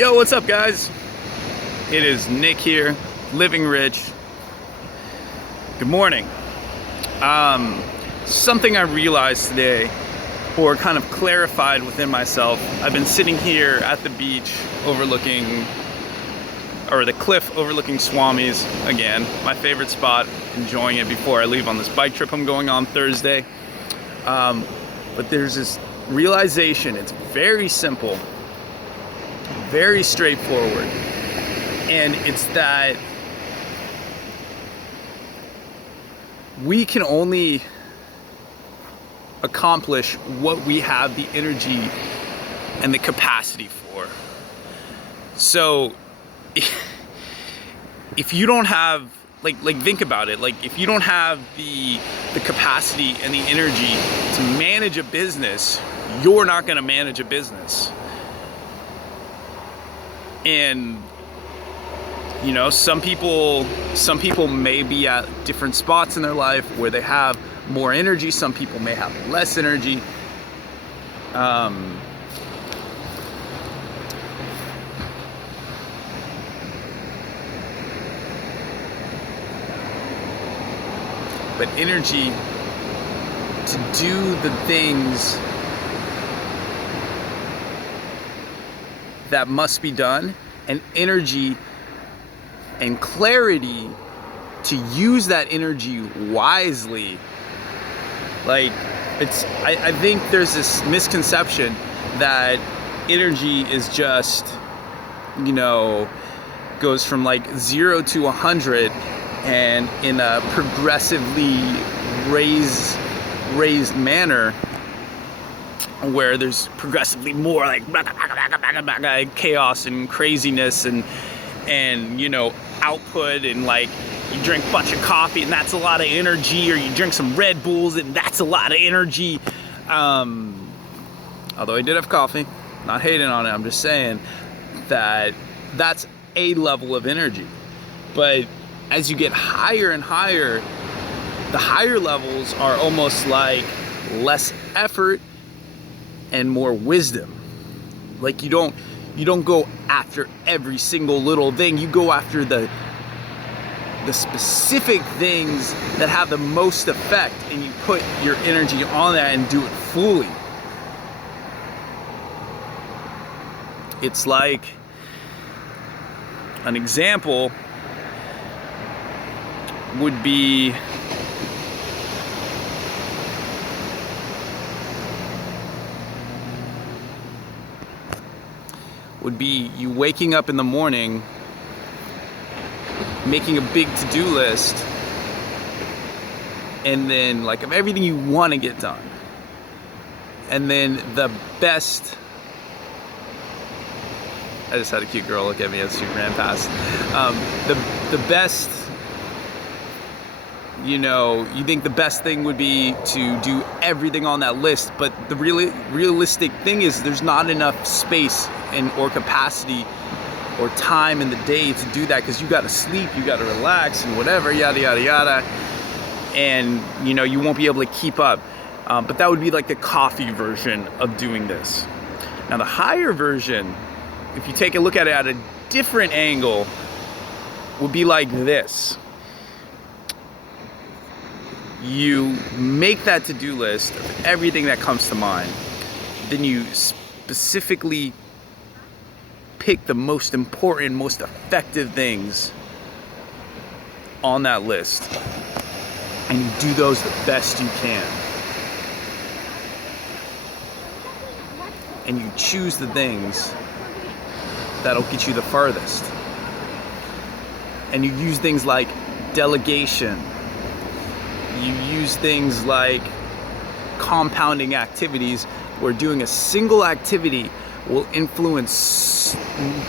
Yo, what's up, guys? It is Nick here, Living Rich. Good morning. Something I realized today, or kind of clarified within myself. I've been sitting here at the beach overlooking, or the cliff overlooking Swamis again, my favorite spot, enjoying it before I leave on this bike trip I'm going on Thursday. But there's this realization, it's very simple, very straightforward, and it's that we can only accomplish what we have the energy and the capacity for. So if you don't have, like think about it, like if you don't have the capacity and the energy to manage a business, you're not going to manage a business. And you know, some people may be at different spots in their life where they have more energy. Some people may have less energy. But energy to do the things that must be done, and energy and clarity to use that energy wisely. Like, I think there's this misconception that energy is just, you know, goes from like 0 to 100 and in a progressively raised manner, where there's progressively more like chaos and craziness and you know, output, and like you drink a bunch of coffee and that's a lot of energy, or you drink some Red Bulls and that's a lot of energy. Although I did have coffee, not hating on it, I'm just saying that that's a level of energy. But as you get higher and higher, the higher levels are almost like less effort and more wisdom. Like you don't go after every single little thing. You go after the specific things that have the most effect, and you put your energy on that and do it fully. It's like, an example would be you waking up in the morning, making a big to-do list, and then like of everything you want to get done, and then the best, I just had a cute girl look at me as she ran past, the best, you know, you think the best thing would be to do everything on that list, but the realistic thing is there's not enough space or capacity or time in the day to do that, because you got to sleep, you got to relax, and whatever, yada yada yada, and you know, you won't be able to keep up. But that would be like the coffee version of doing this. Now the higher version, if you take a look at it at a different angle, would be like this. You make that to-do list of everything that comes to mind. Then you specifically pick the most important, most effective things on that list, and you do those the best you can. And you choose the things that'll get you the farthest. And you use things like delegation. You use things like compounding activities, where doing a single activity will influence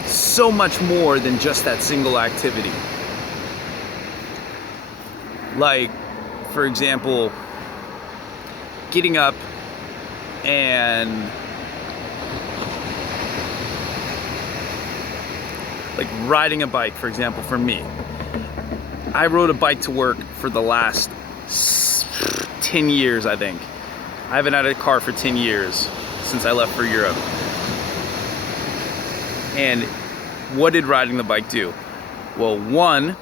so much more than just that single activity. Like, for example, getting up and like riding a bike, for example, for me. I rode a bike to work for the last 10 years, I think. I haven't had a car for 10 years since I left for Europe. And what did riding the bike do? Well, one,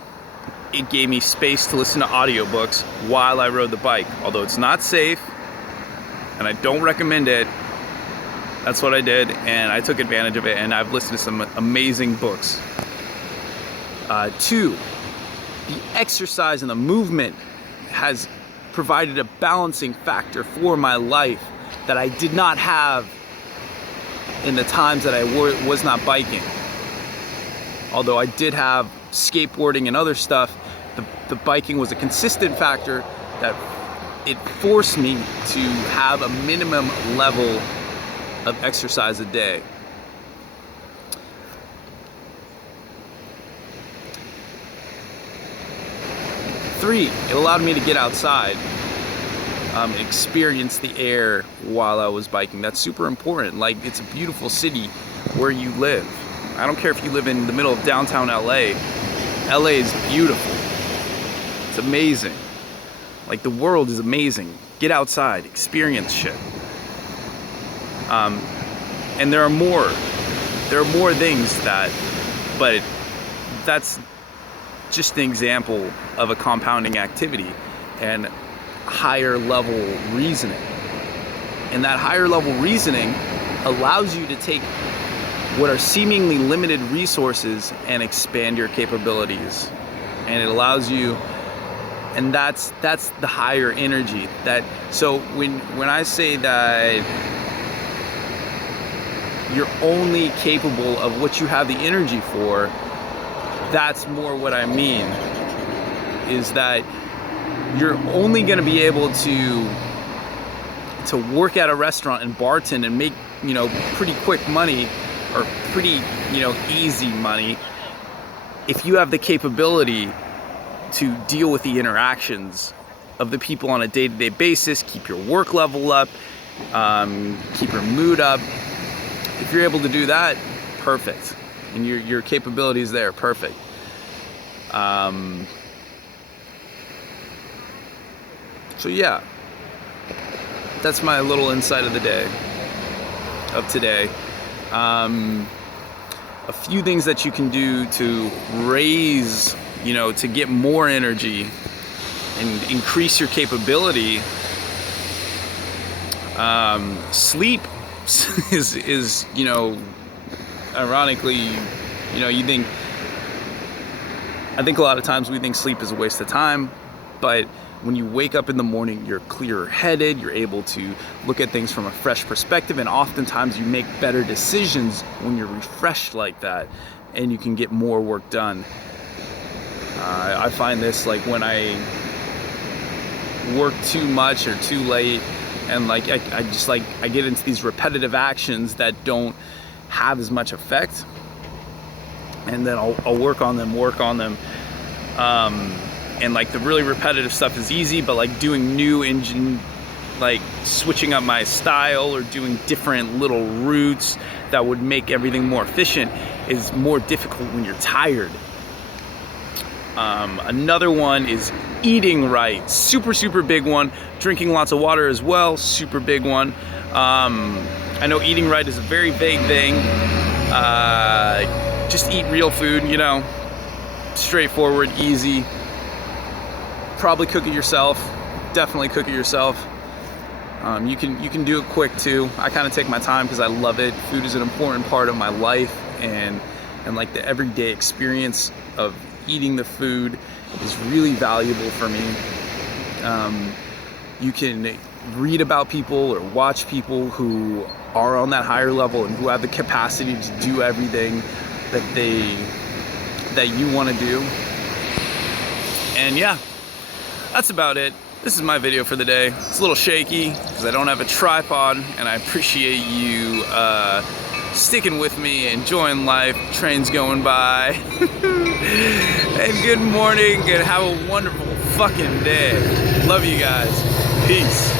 it gave me space to listen to audiobooks while I rode the bike. Although it's not safe, and I don't recommend it, that's what I did, and I took advantage of it, and I've listened to some amazing books. Two, the exercise and the movement has provided a balancing factor for my life that I did not have in the times that I was not biking. Although I did have skateboarding and other stuff, the biking was a consistent factor that it forced me to have a minimum level of exercise a day. Three, it allowed me to get outside and experience the air while I was biking. That's super important. Like, it's a beautiful city where you live. I don't care if you live in the middle of downtown LA. LA is beautiful. It's amazing. Like, the world is amazing. Get outside, experience shit. And there are more things but that's just an example of a compounding activity and higher level reasoning. And that higher level reasoning allows you to take what are seemingly limited resources and expand your capabilities. And it allows you, and that's the higher energy. So when I say that you're only capable of what you have the energy for, that's more what I mean, is that you're only going to be able to work at a restaurant and bartend and make, pretty quick money, or pretty, easy money, if you have the capability to deal with the interactions of the people on a day-to-day basis, keep your work level up, keep your mood up. If you're able to do that, perfect. And your capabilities there, perfect. So yeah, that's my little insight of the day, of today. A few things that you can do to raise, to get more energy and increase your capability. Sleep is ironically, I think a lot of times we think sleep is a waste of time, but when you wake up in the morning, you're clear-headed, you're able to look at things from a fresh perspective, and oftentimes you make better decisions when you're refreshed like that, and you can get more work done. I find this, like, when I work too much or too late, and I get into these repetitive actions that don't have as much effect, and then I'll work on them. And the really repetitive stuff is easy, but doing new engine, switching up my style or doing different little routes that would make everything more efficient is more difficult when you're tired. Another one is eating right. Super, super big one. Drinking lots of water as well. Super big one. I know eating right is a very vague thing. Just eat real food, straightforward, easy. Probably cook it yourself. Definitely cook it yourself. You can do it quick too. I kind of take my time because I love it. Food is an important part of my life, and the everyday experience of eating the food is really valuable for me. You can read about people or watch people who are on that higher level and who have the capacity to do everything that you want to do. And yeah, that's about it. This is my video for the day. It's a little shaky because I don't have a tripod, and I appreciate you sticking with me, enjoying life, trains going by. And good morning, and have a wonderful fucking day. Love you guys. Peace.